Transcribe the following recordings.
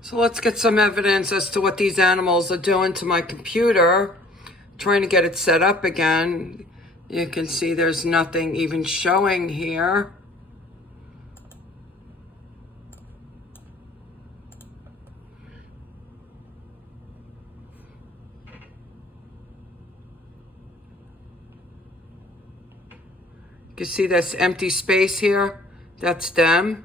So let's get some evidence as to what these animals are doing to my computer. Trying to get it set up again. You can see there's nothing even showing here. You can see this empty space here. That's them.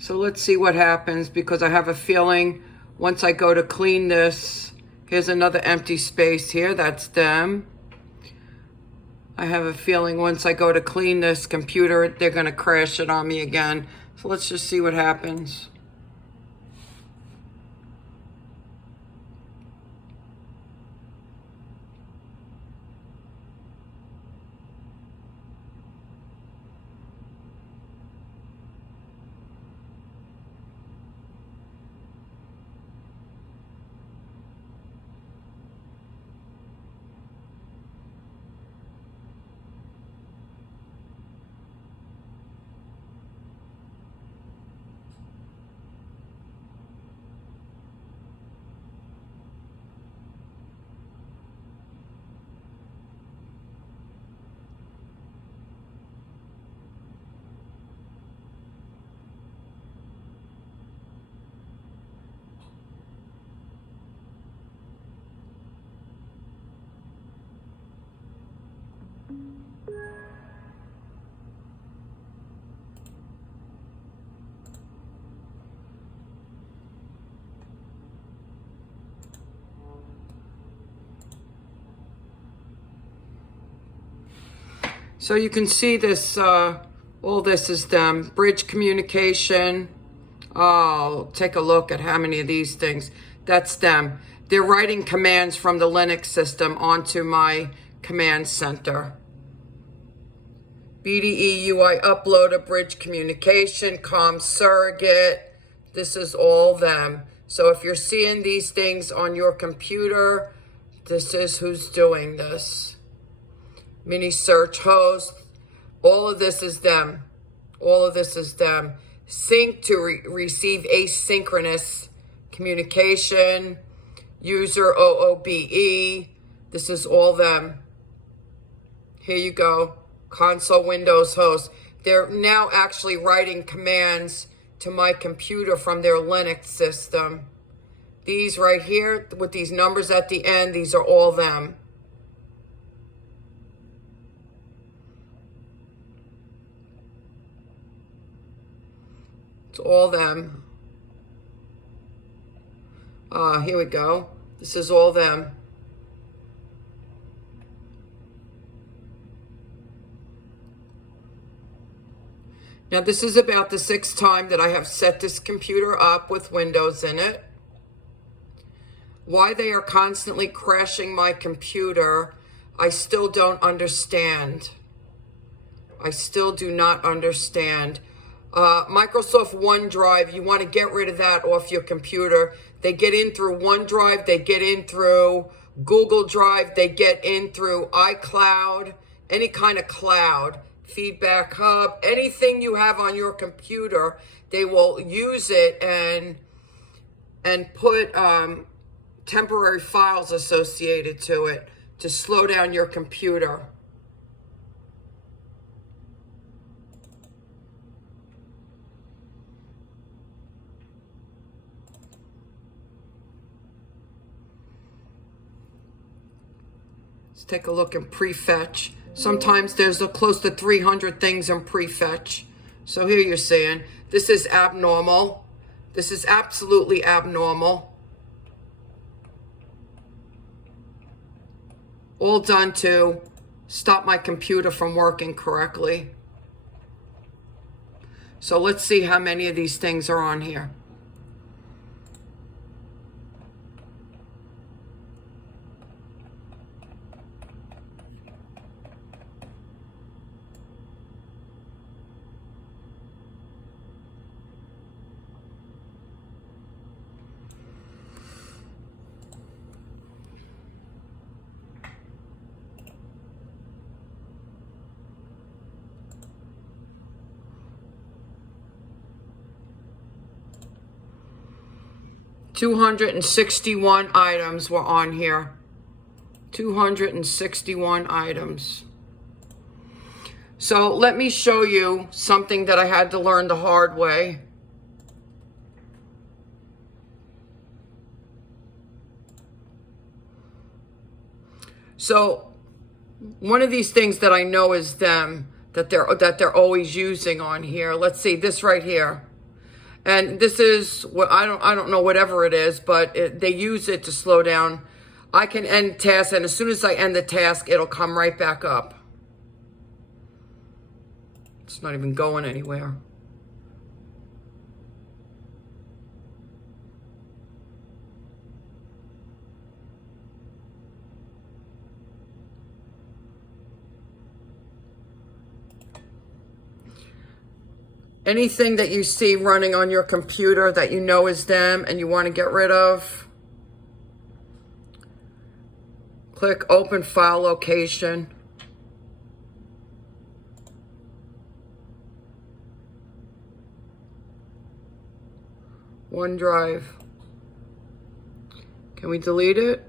So let's see what happens, because I have a feeling once I go to clean this, here's another empty space here, that's them. I have a feeling once I go to clean this computer, they're gonna crash it on me again. So let's just see what happens. So you can see this, all this is them. Bridge communication. Oh, take a look at how many of these things. That's them. They're writing commands from the Linux system onto my command center. BDE UI uploader, bridge communication, com surrogate. This is all them. So if you're seeing these things on your computer, this is who's doing this. Mini search host, all of this is them. All of this is them. Sync to receive asynchronous communication. User OOBE. This is all them. Here you go. Console Windows host. They're now actually writing commands to my computer from their Linux system. These right here with these numbers at the end, these are all them. It's all them. Here we go. This is all them. Now this is about the 6th time that I have set this computer up with Windows in it. Why they are constantly crashing my computer, I still don't understand. I still do not understand. Microsoft OneDrive, you want to get rid of that off your computer. They get in through OneDrive, they get in through Google Drive, they get in through iCloud, any kind of cloud, Feedback Hub, anything you have on your computer, they will use it and put temporary files associated to it to slow down your computer. Let's take a look in prefetch. Sometimes there's close to 300 things in prefetch. So here you're seeing, this is abnormal. This is absolutely abnormal. All done to stop my computer from working correctly. So let's see how many of these things are on here. 261 items were on here. 261 items. So let me show you something that I had to learn the hard way. So one of these things that I know is them, that they're always using on here. Let's see this right here. And this is what I don't know, whatever it is, but they use it to slow down. I can end tasks, and as soon as I end the task, it'll come right back up. It's not even going anywhere. Anything that you see running on your computer that you know is them and you want to get rid of, click Open File Location. OneDrive. Can we delete it?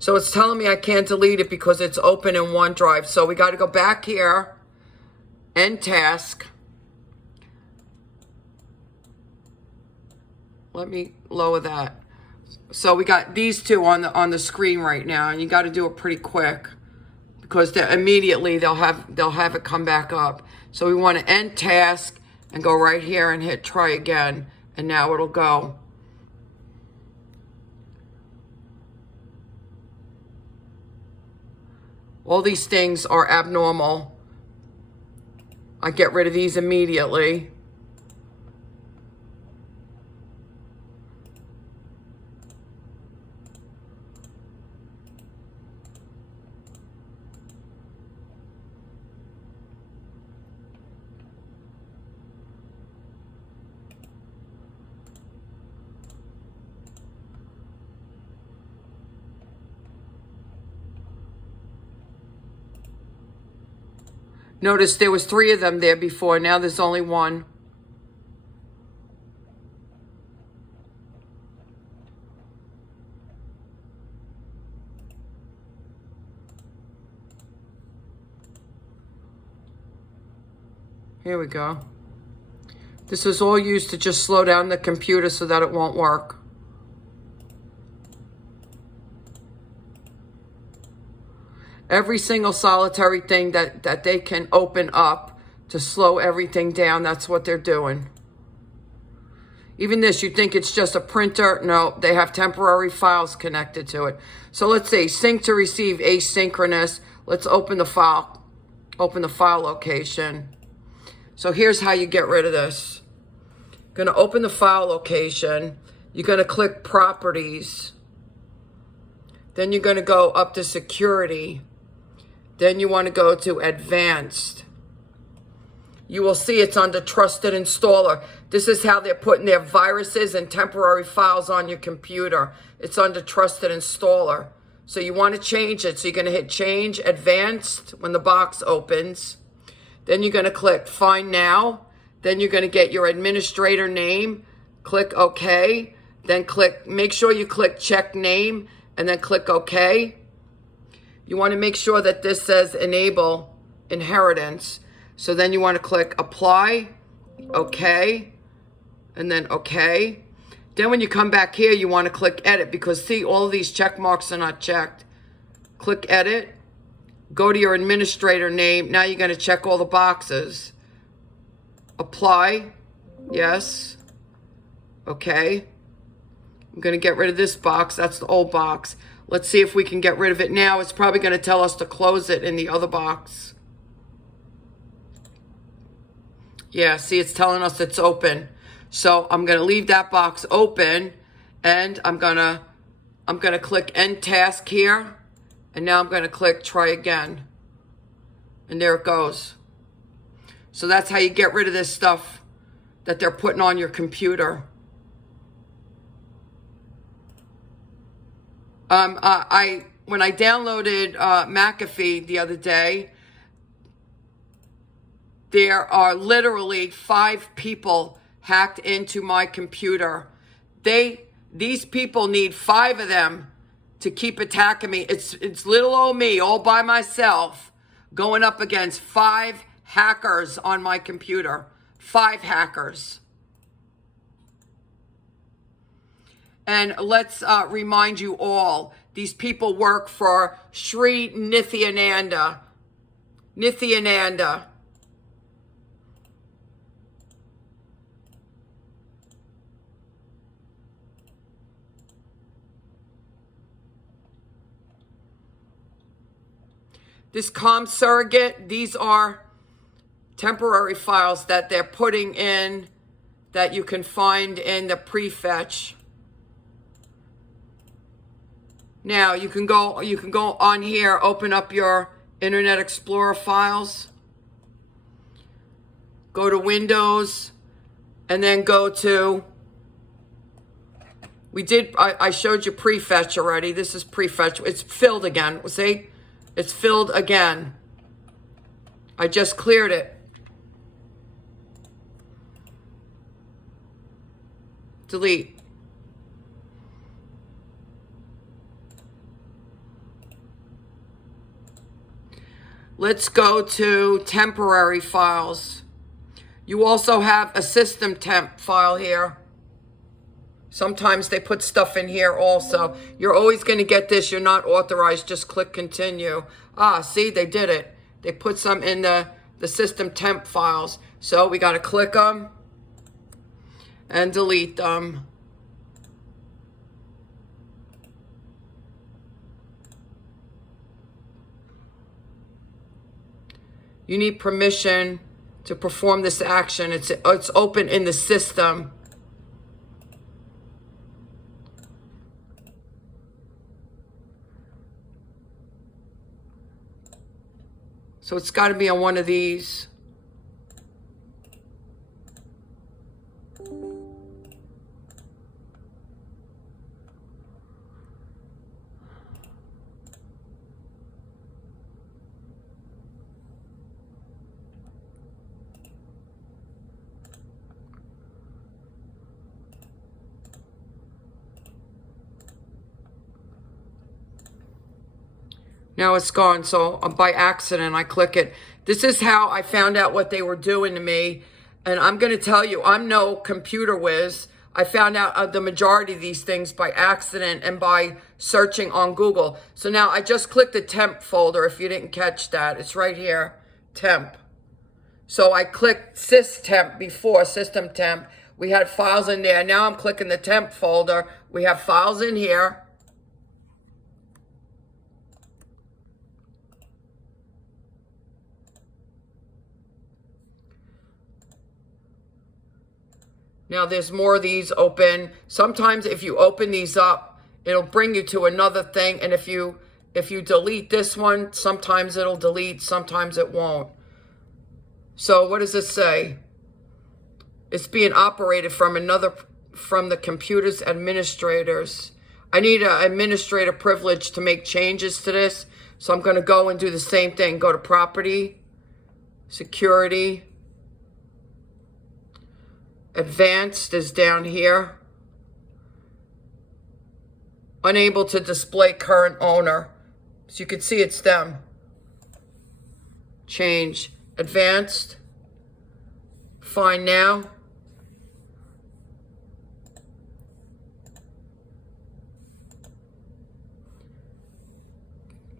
So it's telling me I can't delete it because it's open in OneDrive. So we got to go back here, end task. Let me lower that. So we got these two on the screen right now, and you got to do it pretty quick because immediately they'll have it come back up. So we want to end task and go right here and hit try again, and now it'll go. All these things are abnormal. I get rid of these immediately. Notice there was 3 of them there before. Now there's only 1. Here we go. This is all used to just slow down the computer so that it won't work. Every single solitary thing that they can open up to slow everything down, that's what they're doing. Even this, you think it's just a printer. No, they have temporary files connected to it. So let's see, sync to receive asynchronous. Let's open the file location. So here's how you get rid of this. You're going to open the file location. You're going to click properties. Then you're going to go up to security. Then you want to go to advanced. You will see it's under trusted installer. This is how they're putting their viruses and temporary files on your computer. It's under trusted installer. So you want to change it. So you're going to hit change advanced when the box opens. Then you're going to click find now. Then you're going to get your administrator name. Click OK. Then make sure you click check name and then click OK. You want to make sure that this says enable inheritance. So then you want to click apply, OK, and then OK. Then when you come back here, you want to click edit because see, all of these check marks are not checked. Click edit, go to your administrator name. Now you're going to check all the boxes. Apply, yes, OK. I'm going to get rid of this box. That's the old box. Let's see if we can get rid of it now. It's probably going to tell us to close it in the other box. Yeah, see, it's telling us it's open. So I'm going to leave that box open, and I'm going to click end task here, and now I'm going to click try again. And there it goes. So that's how you get rid of this stuff that they're putting on your computer. When I downloaded McAfee the other day, There are literally 5 people hacked into my computer. These people need 5 of them to keep attacking me. It's little old me all by myself going up against 5 hackers on my computer. 5 hackers. And let's remind you all, these people work for Sri Nithyananda. Nithyananda. This com surrogate, these are temporary files that they're putting in that you can find in the prefetch. Now you can go on here, open up your Internet Explorer files, go to Windows, and then go to, I showed you prefetch already. This is prefetch. It's filled again. See? It's filled again. I just cleared it. Delete. Let's go to temporary files. You also have a system temp file here. Sometimes they put stuff in here also. You're always going to get this. You're not authorized. Just click continue. Ah, see, they did it. They put some in the system temp files. So we got to click them and delete them. You need permission to perform this action. It's open in the system. So it's got to be on one of these. Now it's gone, so by accident I click it. This is how I found out what they were doing to me. And I'm going to tell you, I'm no computer whiz. I found out the majority of these things by accident and by searching on Google. So now I just clicked the temp folder if you didn't catch that. It's right here, temp. So I clicked systemp before, system temp. We had files in there. Now I'm clicking the temp folder. We have files in here. Now there's more of these open. Sometimes if you open these up, it'll bring you to another thing. And if you delete this one, sometimes it'll delete, sometimes it won't. So what does this say? It's being operated from the computer's administrators. I need an administrator privilege to make changes to this. So I'm going to go and do the same thing. Go to property, security. Advanced is down here. Unable to display current owner. So you can see it's them. Change. Advanced. Find now.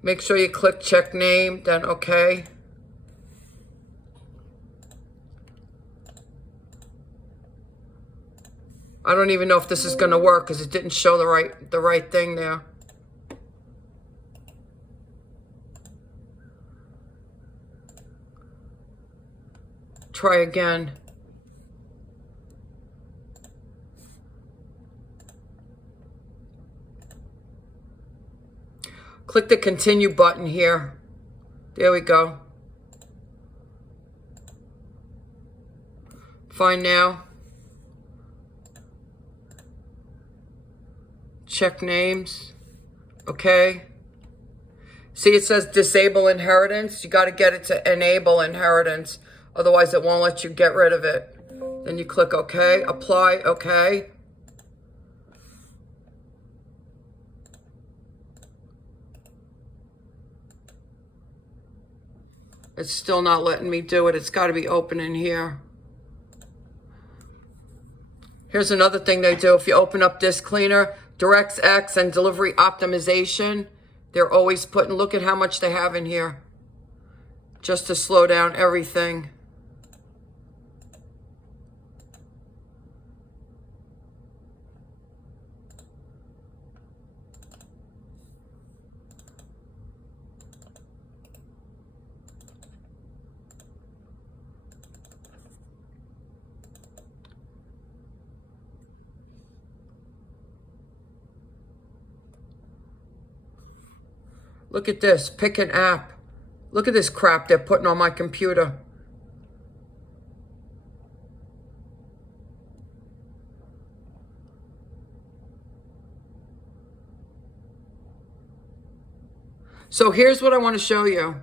Make sure you click check name, then okay. I don't even know if this is going to work because it didn't show the right thing there. Try again. Click the continue button here. There we go. Find now. Check names. Okay. See, it says disable inheritance. You got to get it to enable inheritance. Otherwise, it won't let you get rid of it. Then you click OK, apply, OK. It's still not letting me do it. It's got to be open in here. Here's another thing they do. If you open up Disk Cleaner, DirectX and delivery optimization, they're always putting, look at how much they have in here, just to slow down everything. Look at this, pick an app. Look at this crap they're putting on my computer. So here's what I want to show you.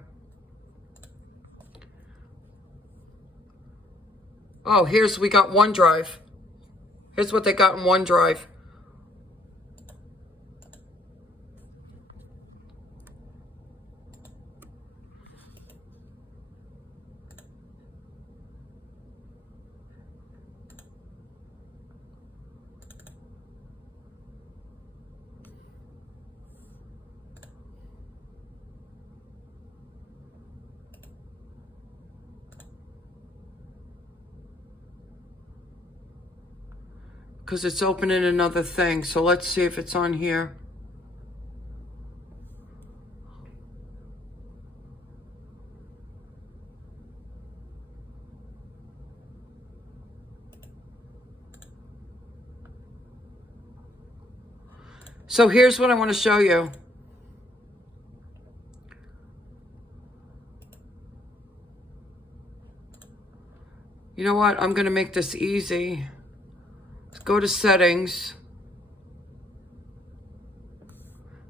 Oh, we got OneDrive. Here's what they got in OneDrive. Because it's opening another thing. So let's see if it's on here. So here's what I want to show you. You know what? I'm going to make this easy. Go to Settings,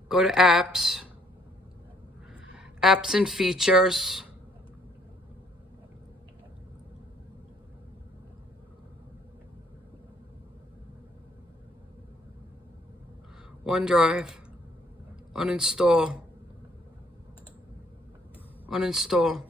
go to Apps, Apps and Features, OneDrive, uninstall, uninstall.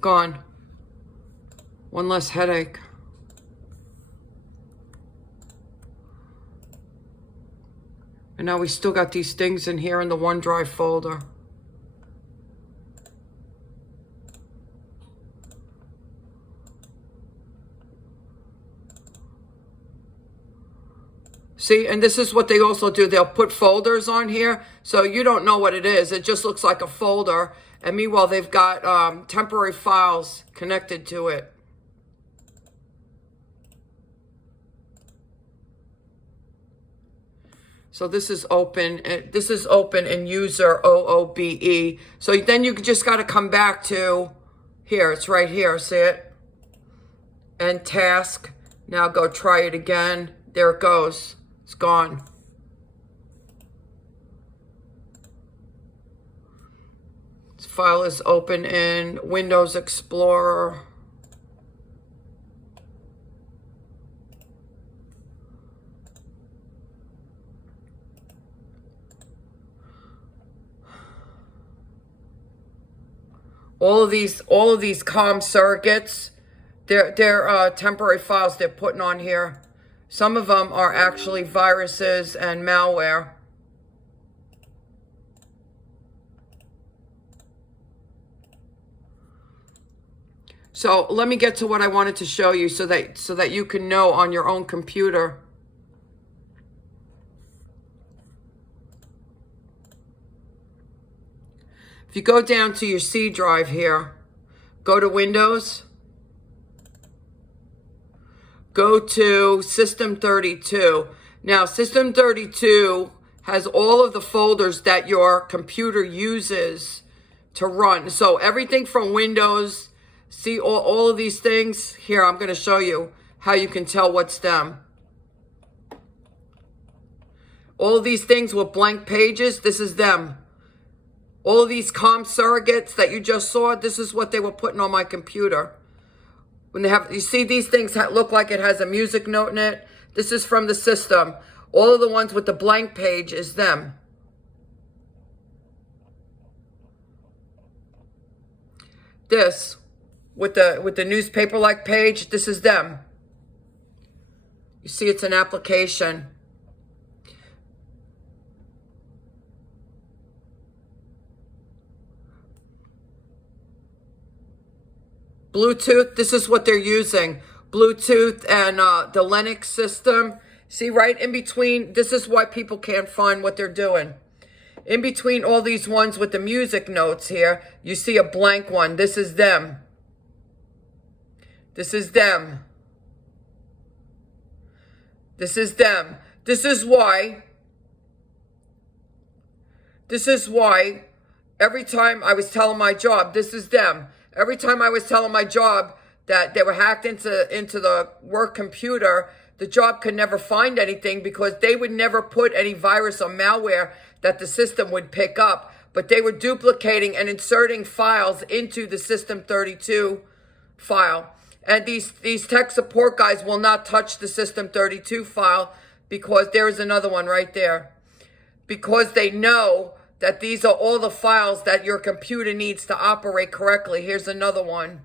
Gone. One less headache. And now we still got these things in here in the OneDrive folder. See, and this is what they also do. They'll put folders on here, so you don't know what it is. It just looks like a folder. And meanwhile, they've got temporary files connected to it. So this is open. This is open in user OOBE. So then you just got to come back to here. It's right here. See it? And task. Now go try it again. There it goes. It's gone. This file is open in Windows Explorer. All of these comm circuits, they're temporary files they're putting on here. Some of them are actually viruses and malware. So let me get to what I wanted to show you so that you can know on your own computer. If you go down to your C drive here, go to Windows, go to System 32. Now, System 32 has all of the folders that your computer uses to run. So everything from Windows, see all of these things here, I'm going to show you how you can tell what's them. All of these things with blank pages, this is them. All of these comm surrogates that you just saw, this is what they were putting on my computer. When they have, you see these things look like it has a music note in it. This is from the system. All of the ones with the blank page is them. This, with the newspaper-like page, this is them. You see it's an application. Bluetooth, this is what they're using. Bluetooth and the Linux system. See, right in between, this is why people can't find what they're doing. In between all these ones with the music notes here, you see a blank one. This is them. This is them. This is them. This is why every time I was telling my job, this is them. Every time I was telling my job that they were hacked into the work computer, the job could never find anything because they would never put any virus or malware that the system would pick up. But they were duplicating and inserting files into the System32 file. And these tech support guys will not touch the System32 file because there is another one right there. Because they know that these are all the files that your computer needs to operate correctly. Here's another one.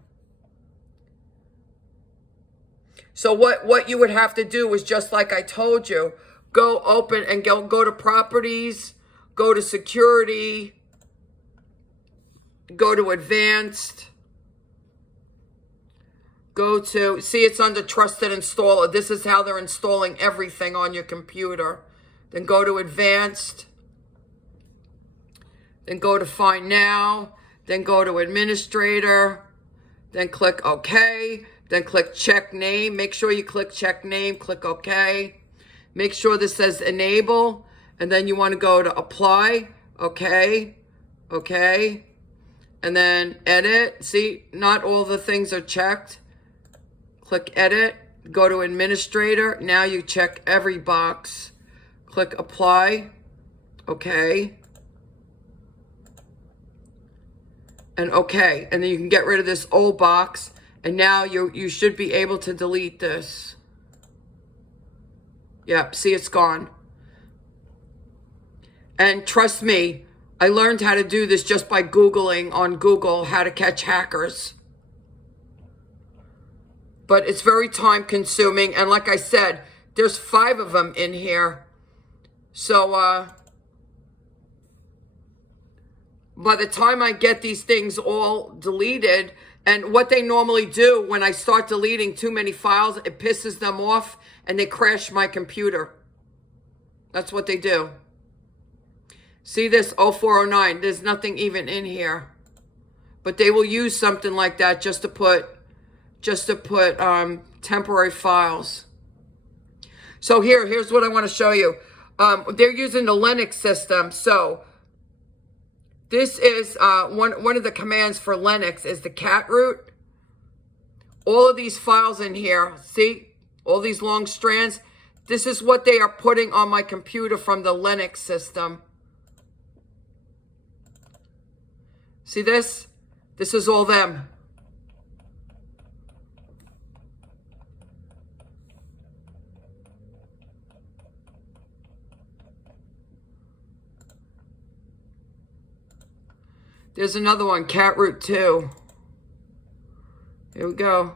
So what you would have to do is just like I told you, go open and go to properties, go to security, go to advanced, go to, see it's under trusted installer. This is how they're installing everything on your computer. Then go to advanced. Then go to Find Now, then go to Administrator, then click OK, then click Check Name. Make sure you click Check Name, click OK. Make sure this says Enable, and then you want to go to Apply, OK, OK, and then Edit. See, not all the things are checked. Click Edit, go to Administrator. Now you check every box. Click Apply, OK. And okay, and then you can get rid of this old box, and now you should be able to delete this. Yep, see it's gone. And trust me, I learned how to do this just by Googling on Google how to catch hackers. But it's very time consuming, and like I said, there's 5 of them in here. So, by the time I get these things all deleted, and what they normally do when I start deleting too many files, it pisses them off and they crash my computer. That's what they do. See this 0409, there's nothing even in here. But they will use something like that just to put temporary files. So here's what I want to show you. They're using the Linux system, so this is one of the commands for Linux is the cat root. All of these files in here, see? All these long strands. This is what they are putting on my computer from the Linux system. See this? This is all them. There's another one, cat root 2. Here we go.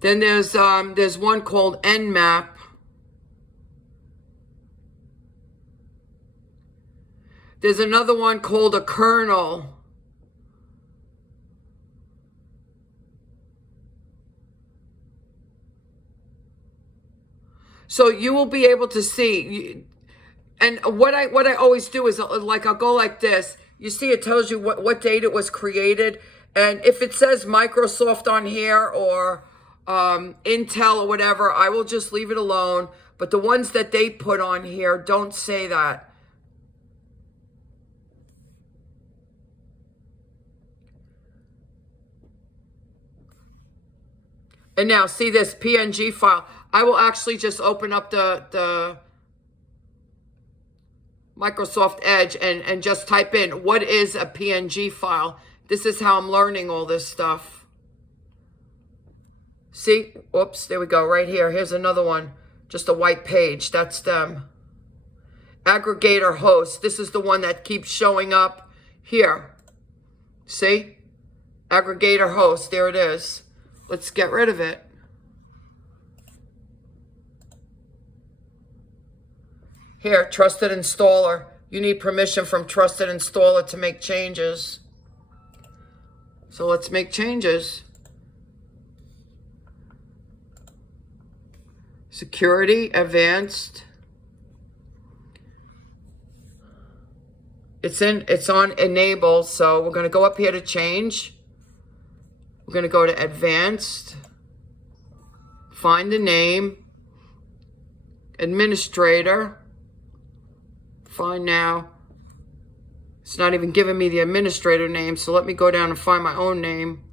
Then there's one called Nmap. There's another one called a kernel. So you will be able to see, and what I always do is like I'll go like this. You see, it tells you what date it was created, and if it says Microsoft on here or Intel or whatever, I will just leave it alone. But the ones that they put on here don't say that. And now see this PNG file. I will actually just open up the Microsoft Edge and just type in, what is a PNG file? This is how I'm learning all this stuff. See? Oops, there we go, right here. Here's another one. Just a white page. That's them. Aggregator host. This is the one that keeps showing up here. See? Aggregator host. There it is. Let's get rid of it. Here, trusted installer. You need permission from trusted installer to make changes. So let's make changes. Security, advanced. It's on enable, so we're going to go up here to change. We're going to go to advanced. Find the name. Administrator. Find now. It's not even giving me the administrator name, so let me go down and find my own name.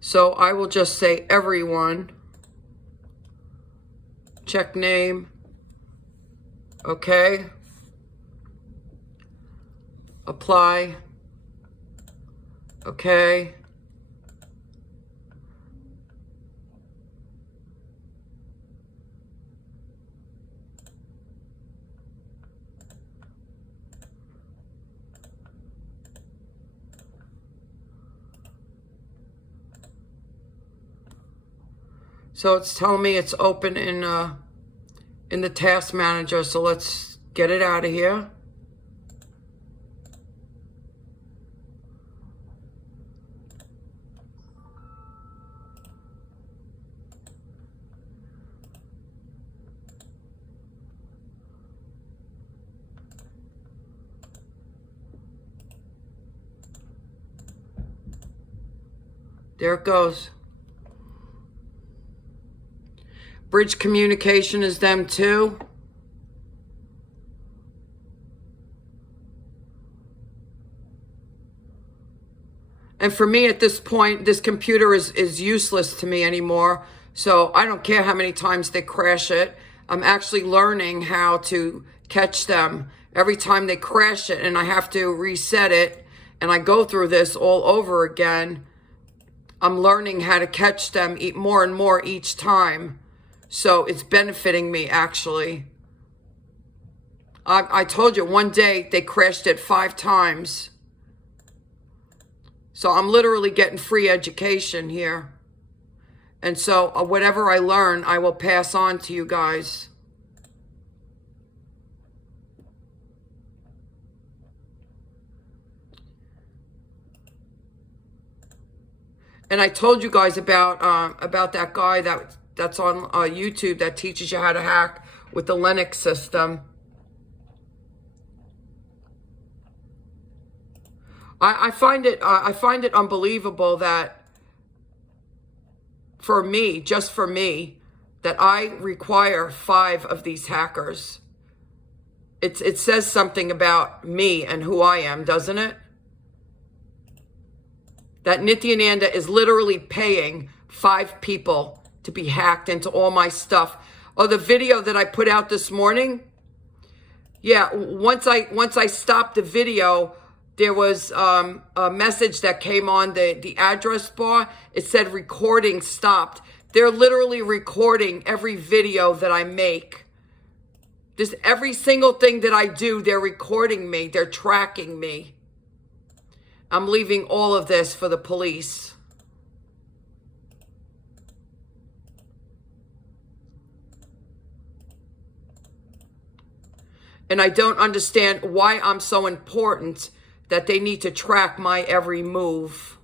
So I will just say everyone. Check name. Okay. Apply. Okay. So it's telling me it's open in the task manager. So let's get it out of here. There it goes. Bridge communication is them too. And for me at this point, this computer is useless to me anymore. So I don't care how many times they crash it. I'm actually learning how to catch them every time they crash it, and I have to reset it, and I go through this all over again. I'm learning how to catch them more and more each time. So it's benefiting me, actually. I told you, one day they crashed it 5 times. So I'm literally getting free education here. And so whatever I learn, I will pass on to you guys. And I told you guys about that guy that's on YouTube that teaches you how to hack with the Linux system. I find it unbelievable that for me, just for me, that I require 5 of these hackers. It says something about me and who I am, doesn't it? That Nithyananda is literally paying 5 people to be hacked into all my stuff. Oh, the video that I put out this morning? Yeah, once I stopped the video, there was a message that came on the address bar. It said recording stopped. They're literally recording every video that I make. Just every single thing that I do, they're recording me. They're tracking me. I'm leaving all of this for the police. And I don't understand why I'm so important that they need to track my every move.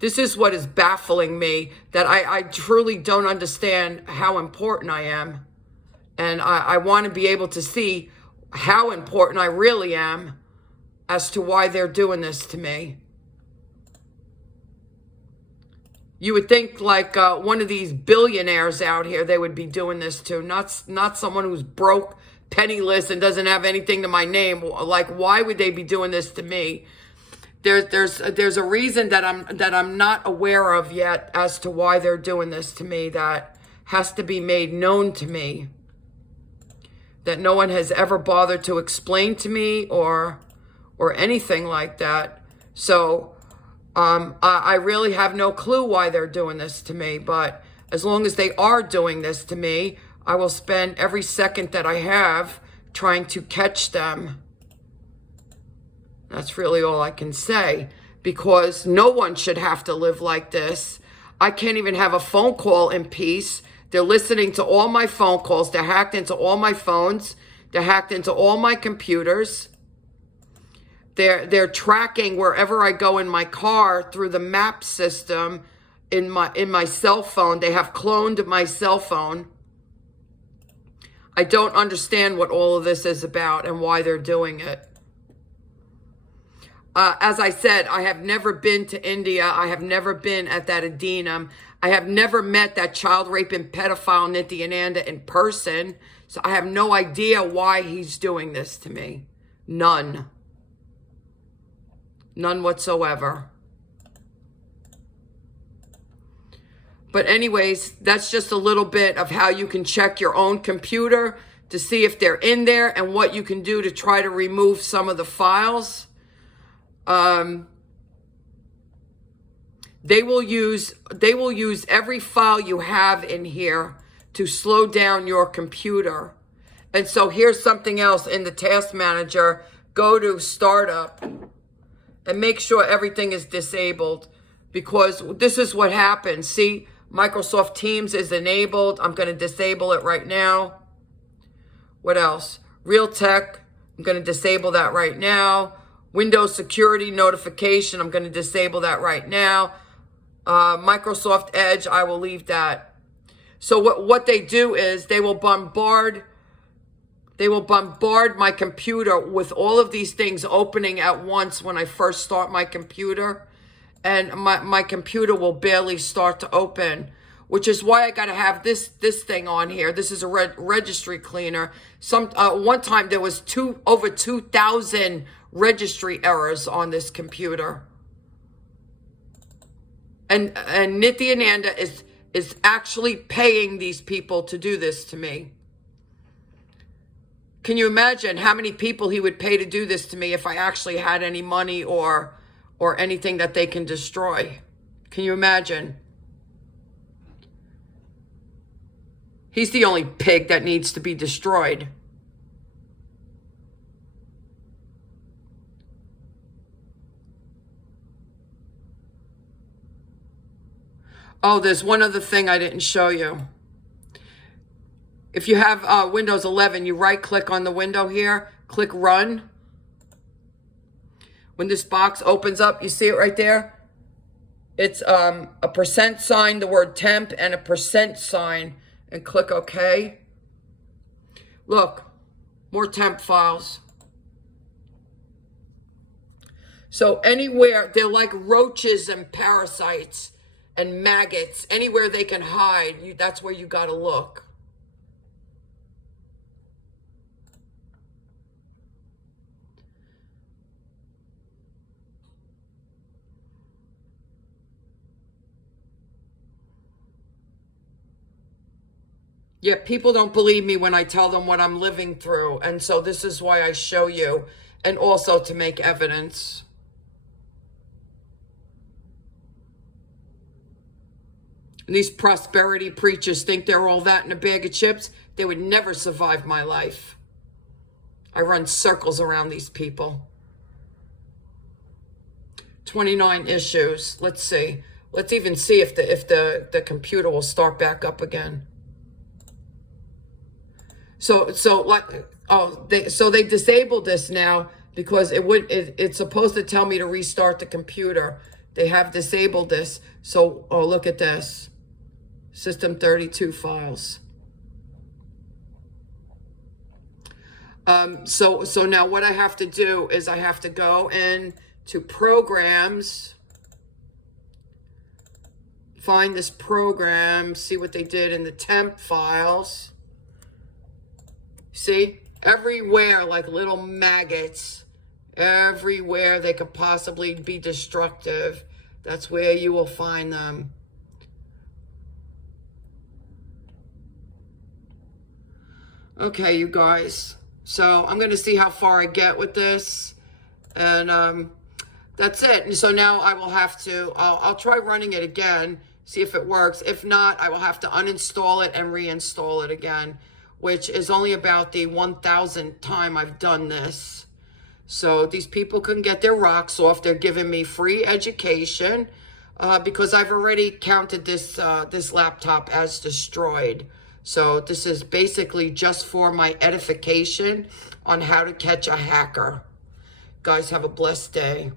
This is what is baffling me, that I truly don't understand how important I am. And I want to be able to see how important I really am as to why they're doing this to me. You would think like one of these billionaires out here they would be doing this to, not someone who's broke, penniless, and doesn't have anything to my name. Like, why would they be doing this to me? there's a reason that I'm not aware of yet as to why they're doing this to me, that has to be made known to me, that no one has ever bothered to explain to me or anything like that. So I really have no clue why they're doing this to me, but as long as they are doing this to me, I will spend every second that I have trying to catch them. That's really all I can say, because no one should have to live like this. I can't even have a phone call in peace. They're listening to all my phone calls. They're hacked into all my phones. They're hacked into all my computers. They're tracking wherever I go in my car through the map system in my cell phone. They have cloned my cell phone. I don't understand what all of this is about and why they're doing it. As I said, I have never been to India. I have never been at that Adinam. I have never met that child raping pedophile Nithyananda in person. So I have no idea why he's doing this to me. None. None whatsoever. But anyways, that's just a little bit of how you can check your own computer to see if they're in there and what you can do to try to remove some of the files. They will use every file you have in here to slow down your computer. And so here's something else in the task manager. Go to startup and make sure everything is disabled, because this is what happens. See, Microsoft Teams is enabled. I'm going to disable it right now. What else? Realtek, I'm going to disable that right now. Windows security notification, I'm going to disable that right now. Microsoft Edge, I will leave that. So what they do is they will bombard my computer with all of these things opening at once when I first start my computer. And my computer will barely start to open, which is why I got to have this thing on here. This is a registry cleaner. One time there was over 2,000 registry errors on this computer. And Nithyananda is actually paying these people to do this to me. Can you imagine how many people he would pay to do this to me if I actually had any money or anything that they can destroy? Can you imagine? He's the only pig that needs to be destroyed. Oh, there's one other thing I didn't show you. If you have Windows 11, you right-click on the window here, click Run. When this box opens up, you see it right there? It's a %sign, the word temp, and a %sign, and click OK. Look, more temp files. So anywhere, they're like roaches and parasites and maggots. Anywhere they can hide, that's where you got to look. Yeah, people don't believe me when I tell them what I'm living through. And so this is why I show you, and also to make evidence. And these prosperity preachers think they're all that in a bag of chips. They would never survive my life. I run circles around these people. 29 issues. Let's see. Let's even see if the computer will start back up again. So they disabled this now because it's supposed to tell me to restart the computer. They have disabled this. So, oh, look at this. System 32 files. So now what I have to do is I have to go into programs, find this program, see what they did in the temp files. See, everywhere like little maggots Everywhere they could possibly be destructive, that's where you will find them. Okay, you guys. So I'm going to see how far I get with this. And that's it. And so now I will have to, I'll try running it again, see if it works. If not, I will have to uninstall it and reinstall it again, which is only about the 1,000th time I've done this. So these people can get their rocks off. They're giving me free education because I've already counted this this laptop as destroyed. So this is basically just for my edification on how to catch a hacker. Guys, have a blessed day.